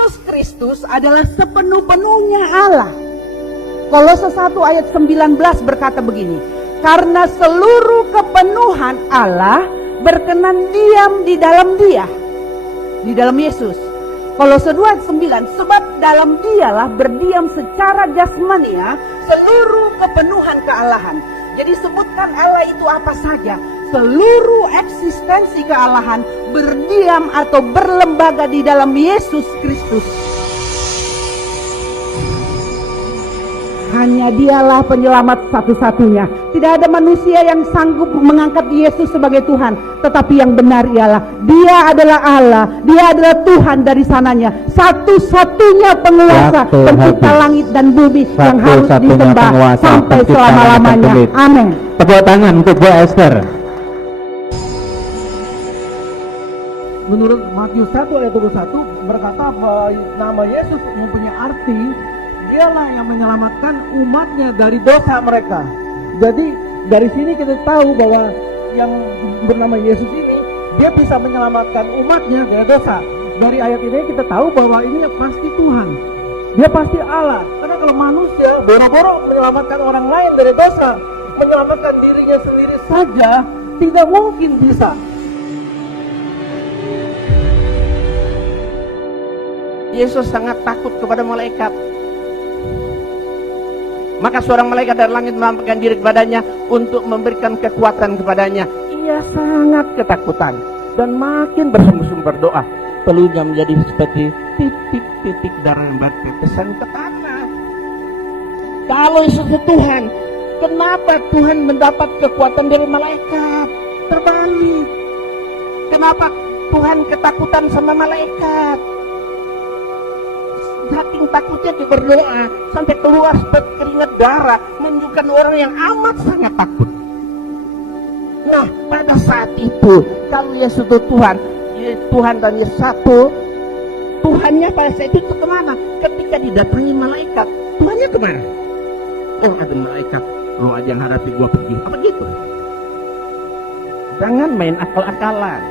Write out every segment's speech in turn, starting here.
Yesus Kristus adalah sepenuh-penuhnya Allah. Kolose 1 ayat 19 berkata begini, karena seluruh kepenuhan Allah berkenan diam di dalam Dia, di dalam Yesus. Kolose 2 ayat 9, sebab dalam Dialah berdiam secara jasmania seluruh kepenuhan kealahan. Jadi sebutkan Allah itu apa saja, seluruh eksistensi kealahan berdiam atau berlembaga di dalam Yesus Kristus. Hanya Dialah penyelamat satu-satunya. Tidak ada manusia yang sanggup mengangkat Yesus sebagai Tuhan. Tetapi yang benar ialah Dia adalah Allah, Dia adalah Tuhan dari sananya, satu-satunya penguasa pencipta langit dan bumi yang harus disembah sampai selama-lamanya. Amin. Tepuk tangan untuk Bu Esther. Menurut Matius 1 ayat 21 berkata bahwa nama Yesus mempunyai arti Dialah yang menyelamatkan umatnya dari dosa mereka. Jadi dari sini kita tahu bahwa yang bernama Yesus ini Dia bisa menyelamatkan umatnya dari dosa. Dari ayat ini kita tahu bahwa ini pasti Tuhan, Dia pasti Allah. Karena kalau manusia boro-boro menyelamatkan orang lain dari dosa, menyelamatkan dirinya sendiri saja tidak mungkin bisa. Yesus sangat takut kepada malaikat. Maka seorang malaikat dari langit menampakkan diri kepadanya untuk memberikan kekuatan kepadanya. Ia sangat ketakutan dan makin bersungguh-sungguh berdoa. Telunya menjadi seperti titik-titik darah yang bertetesan ke tanah. Kalau Yesus itu Tuhan, kenapa Tuhan mendapat kekuatan dari malaikat? Terbalik. Kenapa Tuhan ketakutan sama malaikat? Saking takutnya dia berdoa sampai keluar seperti keringat darah, menunjukkan orang yang amat sangat takut. Nah, pada saat itu kalau Yesus itu Tuhan dan Yesus satu, Tuhannya pada saat itu kemana? Ketika didatangi malaikat, Tuhannya kemana? Oh, ada malaikat, lo aja yang hadapi gua pergi. Apa gitu? Jangan main akal-akalan.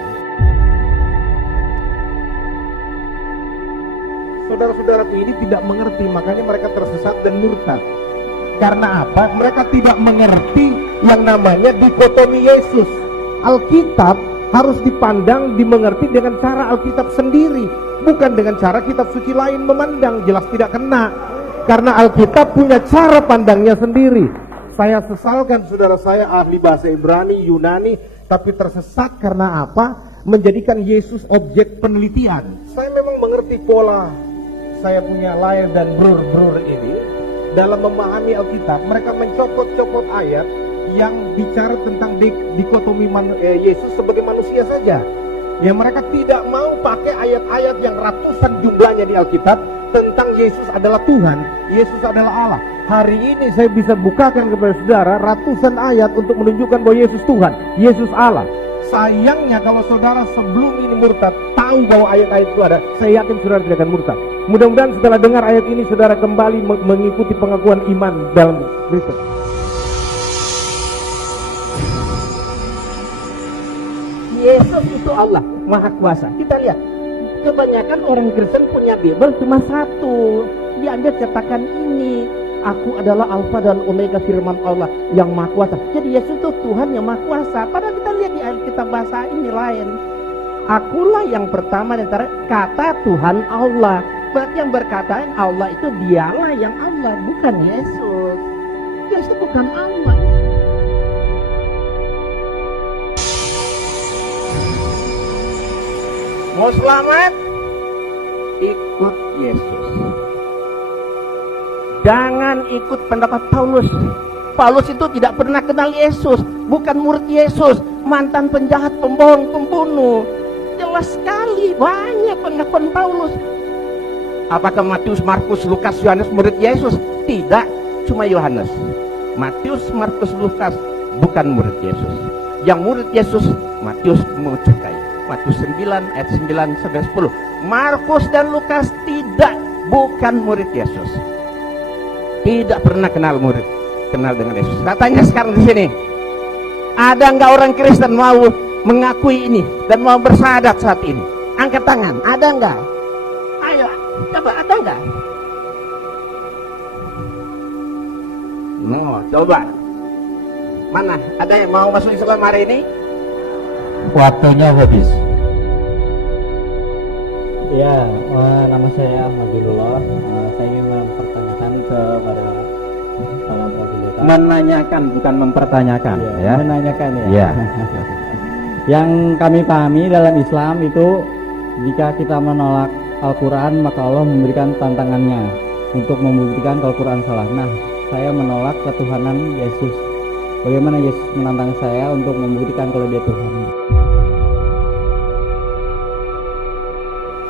Saudara-saudaraku ini tidak mengerti, makanya mereka tersesat dan murtad. Karena apa? Mereka tidak mengerti yang namanya dikotomi Yesus. Alkitab harus dipandang, dimengerti dengan cara Alkitab sendiri, bukan dengan cara kitab suci lain memandang. Jelas tidak kena, karena Alkitab punya cara pandangnya sendiri. Saya sesalkan saudara saya ahli bahasa Ibrani, Yunani, tapi tersesat karena apa? Menjadikan Yesus objek penelitian. Saya memang mengerti pola. Saya punya layar dan brur ini dalam memahami Alkitab. Mereka mencopot-copot ayat yang bicara tentang dikotomi Yesus sebagai manusia saja. Ya, mereka tidak mau pakai ayat-ayat yang ratusan jumlahnya di Alkitab tentang Yesus adalah Tuhan, Yesus adalah Allah. Hari ini saya bisa bukakan kepada saudara ratusan ayat untuk menunjukkan bahwa Yesus Tuhan, Yesus Allah. Sayangnya kalau saudara sebelum ini murtad, tahu bahwa ayat-ayat itu ada, saya yakin saudara tidak akan murtad. Mudah-mudahan setelah dengar ayat ini saudara kembali mengikuti pengakuan iman dalam Kristus. Yesus itu Allah, Maha Kuasa. Kita lihat, kebanyakan orang Kristen punya Bible cuma satu. Dia katakan ini, aku adalah Alfa dan Omega, firman Allah yang Maha Kuasa. Jadi Yesus itu Tuhan yang Maha Kuasa. Padahal kita lihat di Alkitab bahasa ini lain. Akulah yang pertama antara kata Tuhan Allah. Berarti yang berkata Allah itu Dialah yang Allah, bukan Yesus. Yesus bukan Allah. Mau selamat? Ikut Yesus. Jangan ikut pendapat Paulus. Paulus itu tidak pernah kenal Yesus, bukan murid Yesus, mantan penjahat, pembohong, pembunuh. Jelas sekali banyak pengakuan Paulus. Apakah Matius, Markus, Lukas, Yohanes murid Yesus? Tidak, cuma Yohanes. Matius, Markus, Lukas bukan murid Yesus. Yang murid Yesus Matius menyukai. Matius 9 ayat 9 sampai 10. Markus dan Lukas tidak, bukan murid Yesus. Tidak pernah kenal dengan Yesus. Katanya sekarang di sini, ada nggak orang Kristen mau mengakui ini dan mau bersyahadat saat ini? Angkat tangan, ada nggak? Ayo, Coba ada enggak? No, coba. Mana? Ada yang mau masuk Islam hari ini? Waktunya habis. Ya, nama saya Majidullah. Saya ingin mempertanyakan kepada para moderator. Menanyakan bukan mempertanyakan, ya. Menanyakan ya. Ya. Yang kami pahami dalam Islam itu, jika kita menolak Al-Quran, maka Allah memberikan tantangannya untuk membuktikan kalau Al-Quran salah. Nah, saya menolak ketuhanan Yesus. Bagaimana Yesus menantang saya untuk membuktikan kalau dia Tuhan?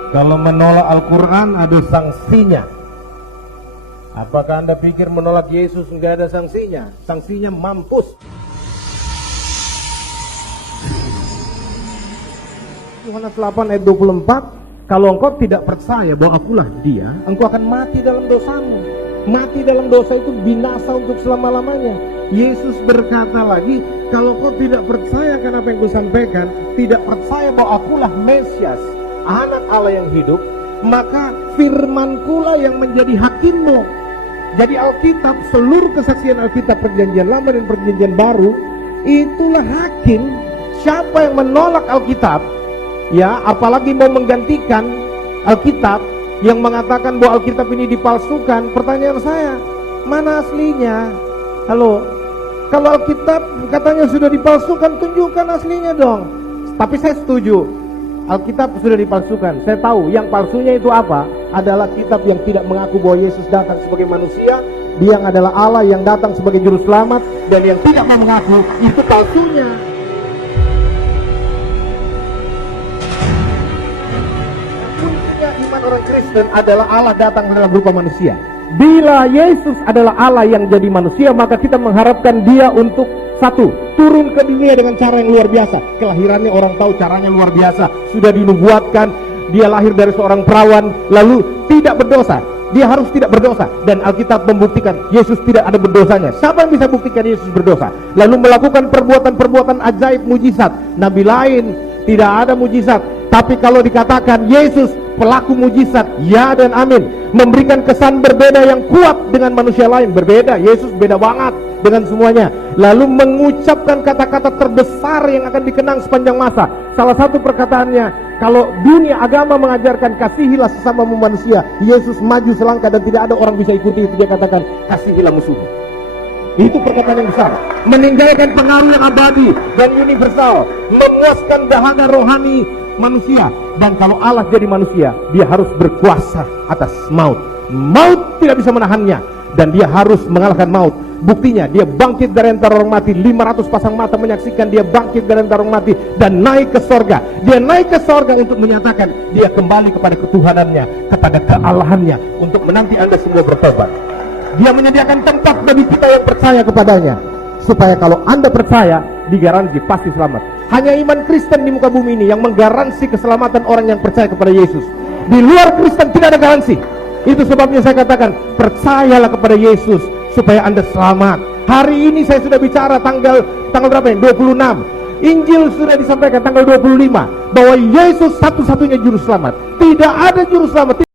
Kalau menolak Al-Quran ada sanksinya. Apakah Anda pikir menolak Yesus nggak ada sanksinya? Sanksinya mampus. Yohanes 8 ayat 24, kalau engkau tidak percaya bahwa akulah dia, engkau akan mati dalam dosamu. Mati dalam dosa itu binasa untuk selama-lamanya. Yesus berkata lagi, kalau kau tidak percaya akan apa yang kau sampaikan, tidak percaya bahwa akulah Mesias, anak Allah yang hidup, maka firmankulah yang menjadi hakimmu. Jadi Alkitab, seluruh kesaksian Alkitab, perjanjian lama dan perjanjian baru, itulah hakim. Siapa yang menolak Alkitab, ya, apalagi mau menggantikan Alkitab yang mengatakan bahwa Alkitab ini dipalsukan, pertanyaan saya, mana aslinya? Halo, kalau Alkitab katanya sudah dipalsukan, tunjukkan aslinya dong. Tapi saya setuju, Alkitab sudah dipalsukan. Saya tahu yang palsunya itu apa? Adalah kitab yang tidak mengaku bahwa Yesus datang sebagai manusia, dia yang adalah Allah yang datang sebagai juru selamat, dan yang tidak mau mengaku, itu palsunya. Kuncinya iman orang Kristen adalah Allah datang dalam rupa manusia. Bila Yesus adalah Allah yang jadi manusia, maka kita mengharapkan dia untuk satu, turun ke dunia dengan cara yang luar biasa. Kelahirannya orang tahu caranya luar biasa, sudah dinubuatkan, dia lahir dari seorang perawan, lalu tidak berdosa. Dia harus tidak berdosa, dan Alkitab membuktikan Yesus tidak ada berdosanya. Siapa yang bisa buktikan Yesus berdosa? Lalu melakukan perbuatan-perbuatan ajaib, mujizat. Nabi lain tidak ada mujizat, tapi kalau dikatakan Yesus pelaku mujizat, ya dan amin, memberikan kesan berbeda yang kuat dengan manusia lain. Berbeda, Yesus beda banget dengan semuanya. Lalu mengucapkan kata-kata terbesar yang akan dikenang sepanjang masa. Salah satu perkataannya, kalau dunia agama mengajarkan kasihilah sesamamu manusia, Yesus maju selangkah dan tidak ada orang bisa ikuti itu. Dia katakan kasihilah musuhmu. Itu perkataan yang besar, meninggalkan pengaruh yang abadi dan universal, memuaskan dahaga rohani manusia. Dan kalau Allah jadi manusia, dia harus berkuasa atas maut. Maut tidak bisa menahannya, dan dia harus mengalahkan maut. Buktinya dia bangkit dari antara orang mati, 500 pasang mata menyaksikan dia bangkit dari antara orang mati dan naik ke sorga. Dia naik ke sorga untuk menyatakan dia kembali kepada ketuhanannya, kepada kealahannya, untuk menanti Anda semua bertobat. Dia menyediakan tempat bagi kita yang percaya kepadanya, supaya kalau Anda percaya, digaransi pasti selamat. Hanya iman Kristen di muka bumi ini yang menggaransi keselamatan orang yang percaya kepada Yesus. Di luar Kristen tidak ada garansi. Itu sebabnya saya katakan, percayalah kepada Yesus supaya Anda selamat. Hari ini saya sudah bicara tanggal berapa ya? 26. Injil sudah disampaikan tanggal 25 bahwa Yesus satu-satunya juru selamat. Tidak ada juru selamat.